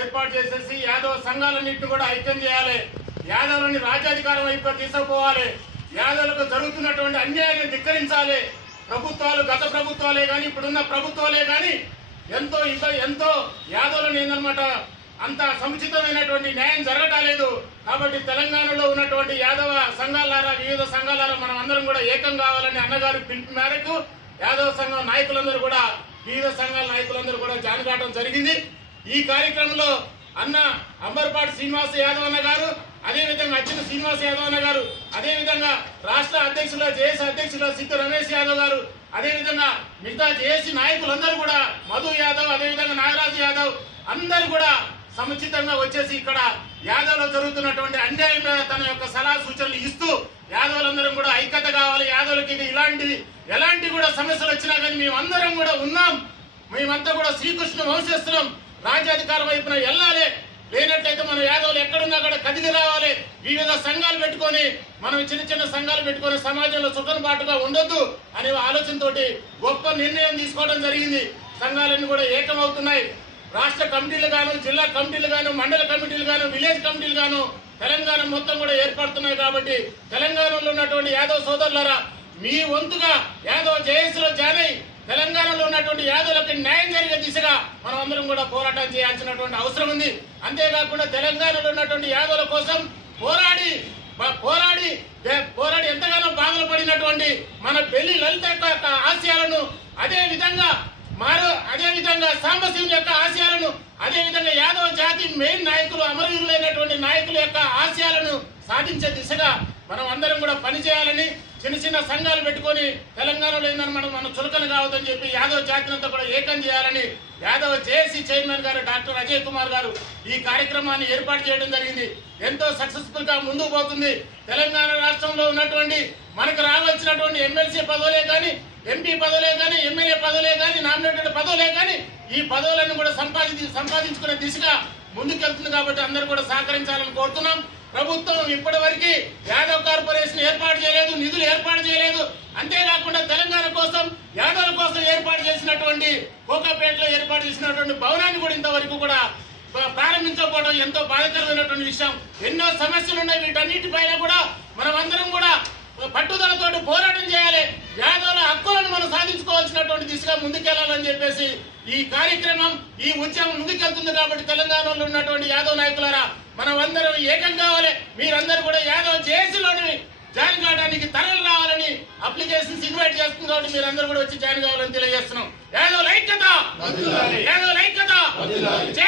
ఏర్పాటు చేసేసి యాదవ సంఘాలన్నింటినీ కూడా ఐక్యం చేయాలి యాదవులని రాజ్యాధికారం వైపు తీసుకుపోవాలి యాదవులకు జరుగుతున్నటువంటి అన్యాయాన్ని ధిక్కరించాలి ప్రభుత్వాలు గత ప్రభుత్వాలే కానీ ఇప్పుడున్న ప్రభుత్వాలే కానీ ఎంతో ఇంత ఎంతో యాదవులను ఏందనమాట అంత సముచితమైనటువంటి న్యాయం జరగటం లేదు కాబట్టి తెలంగాణలో ఉన్నటువంటి యాదవ సంఘాలారా వివిధ సంఘాలారా మనం అందరం కూడా ఏకం కావాలని అన్నగారు పిలుపు మేరకు యాదవ సంఘం నాయకులందరూ కూడా వివిధ సంఘాల నాయకులందరూ కూడా కావడం జరిగింది ఈ కార్యక్రమంలో అన్న అంబర్పాటి శ్రీనివాస యాదవ్ అన్న గారు అదేవిధంగా అచ్చిన శ్రీనివాస యాదవ్ అన్న గారు అదేవిధంగా రాష్ట్ర అధ్యక్షుల జేఎస్ అధ్యక్షుడు సిద్ధు రమేష్ యాదవ్ గారు అదేవిధంగా మిగతా జేఏసీ నాయకులందరూ కూడా మధు యాదవ్ అదేవిధంగా నాగరాజు యాదవ్ అందరూ కూడా సముచితంగా వచ్చేసి ఇక్కడ యాదవ్లో జరుగుతున్నటువంటి అన్యాయం తన యొక్క సలహా సూచనలు ఇస్తూ యాదవులందరం కూడా ఐక్యత కావాలి యాదవులకి ఇలాంటి ఎలాంటి కూడా సమస్యలు వచ్చినా కానీ మేమందరం కూడా ఉన్నాం మేమంతా కూడా శ్రీకృష్ణ వంశస్థలం రాజ్యాధికార వైపున వెళ్ళాలి లేనట్లయితే మన యాదవులు ఎక్కడున్నా అక్కడ కదిలి రావాలి వివిధ సంఘాలు పెట్టుకొని మనం చిన్న చిన్న సంఘాలు పెట్టుకొని సమాజంలో పాటుగా ఉండొద్దు అనే ఆలోచనతోటి గొప్ప నిర్ణయం తీసుకోవడం జరిగింది సంఘాలన్నీ కూడా ఏకమవుతున్నాయి రాష్ట్ర కమిటీలు గాను జిల్లా కమిటీలు గాను మండల కమిటీలు గాను విలేజ్ కమిటీలు గాను తెలంగాణ మొత్తం కూడా ఏర్పడుతున్నాయి కాబట్టి తెలంగాణలో ఉన్నటువంటి యాదవ్ సోదరులరా మీ వంతుగా యాదవ్ జేఎస్లో జాయిన్ తెలంగాణలో ఉన్నటువంటి యాదవులకు న్యాయం జరిగే దిశగా మనం అందరం కూడా పోరాటం చేయాల్సినటువంటి అవసరం ఉంది అంతేకాకుండా తెలంగాణలో ఉన్నటువంటి యాదవుల కోసం పోరాడి పోరాడి పోరాడి ఎంతగానో బాధలు పడినటువంటి మన పెళ్లి లలిత యొక్క ఆశయాలను అదే విధంగా మారు అదే విధంగా సాంబశివుని యొక్క ఆశయాలను అదే విధంగా యాదవ జాతి మెయిన్ నాయకులు అమరవీరులైనటువంటి నాయకుల యొక్క ఆశయాలను సాధించే దిశగా మనం అందరం కూడా పనిచేయాలని చిన్న చిన్న సంఘాలు పెట్టుకొని తెలంగాణలో ఏందన్నమాట మనం చులకలు కావద్దని చెప్పి యాదవ్ జాతినంతా కూడా ఏకం చేయాలని యాదవ్ చేసి చైర్మన్ గారు డాక్టర్ అజయ్ కుమార్ గారు ఈ కార్యక్రమాన్ని ఏర్పాటు చేయడం జరిగింది ఎంతో సక్సెస్ఫుల్ గా ముందుకు పోతుంది తెలంగాణ రాష్ట్రంలో ఉన్నటువంటి మనకు రావాల్సినటువంటి ఎమ్మెల్సీ పదవులే కానీ ఎంపీ పదవులే కానీ ఎమ్మెల్యే పదవులే కానీ నామినేటెడ్ పదవులే కానీ ఈ పదవులను కూడా సంపాదించి సంపాదించుకునే దిశగా ముందుకెళ్తుంది కాబట్టి అందరూ కూడా సహకరించాలని కోరుతున్నాం ప్రభుత్వం ఇప్పటి వరకు యాదవ్ కార్పొరేషన్ అంతేకాకుండా తెలంగాణ కోసం యాదవ కోసం ఏర్పాటు చేసినటువంటి కోకాపేటలో ఏర్పాటు చేసినటువంటి భవనాన్ని కూడా ఇంతవరకు కూడా ప్రారంభించకపోవడం ఎంతో బాధకరమైనటువంటి విషయం ఎన్నో సమస్యలు ఉన్నాయి వీటన్నిటిపైన కూడా మనమందరం కూడా పట్టుదలతో పోరాటం చేయాలి యాదవుల హక్కులను మనం సాధించుకోవాల్సినటువంటి దిశగా ముందుకెళ్లాలని చెప్పేసి ఈ కార్యక్రమం ఈ ఉద్యమం ముందుకెళ్తుంది కాబట్టి తెలంగాణలో ఉన్నటువంటి యాదవ్ నాయకులారా మనం అందరం ఏకం కావాలి మీరందరూ కూడా యాదవ్ చేసి అప్లికేషన్స్ ఇన్వైట్ చేస్తుంది కాబట్టి మీరు అందరూ కూడా వచ్చి జాయిన్ కావాలని తెలియజేస్తున్నాం ఏదో లైక్ కదా ఏదో లైక్ కదా